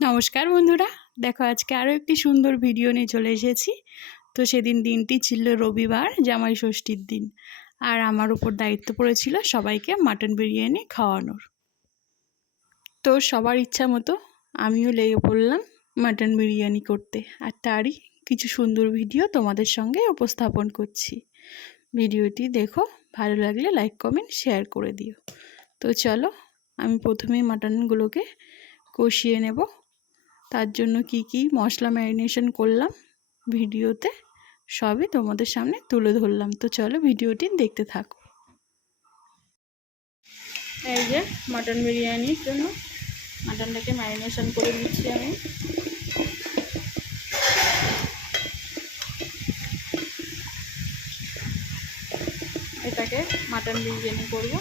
নমস্কার বন্ধুরা, দেখো আজকে আরও একটি সুন্দর ভিডিও নিয়ে চলে এসেছি। তো সেদিন দিনটি ছিল রবিবার, জামাই ষষ্ঠীর দিন। আর আমার উপর দায়িত্ব পড়েছিল সবাইকে মাটন বিরিয়ানি খাওয়ানোর। তো সবার ইচ্ছা মতো আমিও লেগে পড়লাম মাটন বিরিয়ানি করতে, আর তারই কিছু সুন্দর ভিডিও তোমাদের সঙ্গে উপস্থাপন করছি। ভিডিওটি দেখো, ভালো লাগলে লাইক কমেন্ট শেয়ার করে দিও। তো চলো, আমি প্রথমেই মাটনগুলোকে কষিয়ে নেব। তার জন্য কি কি মশলা ম্যারিনেশন করলাম ভিডিওতে সবই তোমাদের সামনে তুলে ধরলাম। তো চলো ভিডিওটি দেখতে থাকো। এই যে মাটন বিরিয়ানির জন্য মাটনটাকে ম্যারিনেশন করে দিচ্ছি আমি। এটাকে মাটন বিরিয়ানি করব।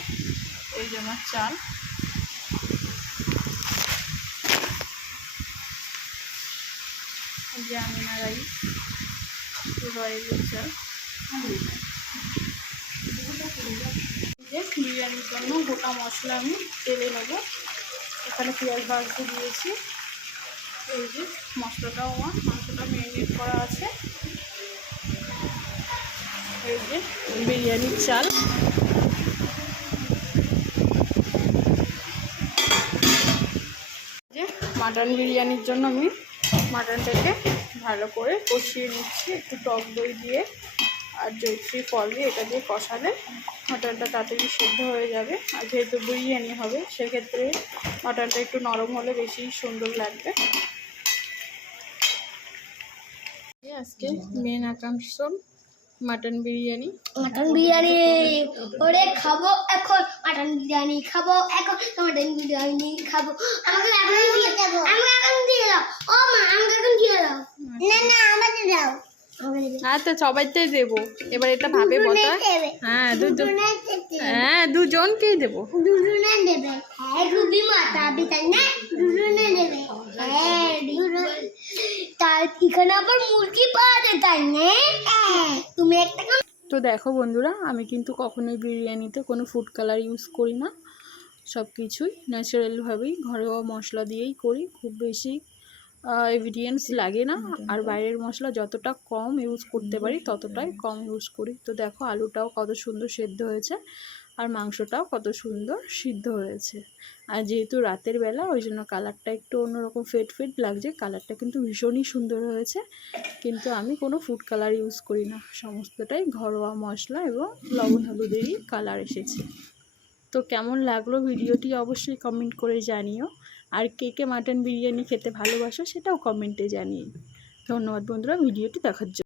এই যে আমার চাল, এই যে আমিনা রাইস, রয়েলের চাল। যে বিরিয়ানির জন্য গোটা মশলা আমি তেলে নেব। এখানে পেঁয়াজ ভাজতে দিয়েছি। এই যে মশলাটাও আমার মাংসটা ম্যারিনেট করা আছে। এই যে বিরিয়ানির চাল, যে মাটন বিরিয়ানির জন্য আমি মাটনটাকে ভালো করে কষিয়ে নিচ্ছি একটু টক দই দিয়ে আর জয়িত্রী ফল দিয়ে। এটা দিয়ে কষালে মাটনটা তাড়াতাড়ি সিদ্ধ হয়ে যাবে। আর যেহেতু বিরিয়ানি হবে সেক্ষেত্রে মাটনটা একটু নরম হলে বেশি সুন্দর লাগবে। আজকে মেন আকর্ষণ মাটন বিরিয়ানি। ওরে খাবো এখন মাটন বিরিয়ানি, খাবো এখন মাটন বিরিয়ানি খাবো। আমাকে এখন দিয়ে দাও। ও মা, আমাকে এখন দিয়ে দাও। না আমাকে দাও। হ্যাঁ, তো সবাইতে দেবো। এবার এটা ভাবে বতা। হ্যাঁ, দুজনকেই দেবো। দুজনে দেবে। হ্যাঁ, রুবি মাতা বিতাই না, দুজনে দেবে। হ্যাঁ, তার এখানে আবার মুরগি পাওয়া যায় তাই না? তুমি একটা। তো দেখো বন্ধুরা, আমি কিন্তু কখনোই বিরিয়ানিতে কোনো ফুড কালার ইউজ করি না। সব কিছুই ন্যাচারালভাবেই ঘরোয়া মশলা দিয়েই করি। খুব বেশি এভিডিয়েন্স লাগে না। আর বাইরের মশলা যতটা কম ইউজ করতে পারি ততটাই কম ইউজ করি। তো দেখো আলুটাও কত সুন্দর সেদ্ধ হয়েছে আর মাংসটাও কত সুন্দর সিদ্ধ হয়েছে। আর যেহেতু রাতের বেলা ওই জন্য কালারটা একটু অন্যরকম ফেড ফেড লাগছে। কালারটা কিন্তু ভীষণই সুন্দর হয়েছে। কিন্তু আমি কোনো ফুড কালার ইউজ করি না, সমস্তটাই ঘরোয়া মশলা এবং লবণ হলুদেরই কালার এসেছে। তো কেমন লাগলো ভিডিওটি অবশ্যই কমেন্ট করে জানিও। আর কে কে মাটন বিরিয়ানি খেতে ভালোবাসো সেটাও কমেন্টে জানিও। ধন্যবাদ বন্ধুরা ভিডিওটি দেখার জন্য।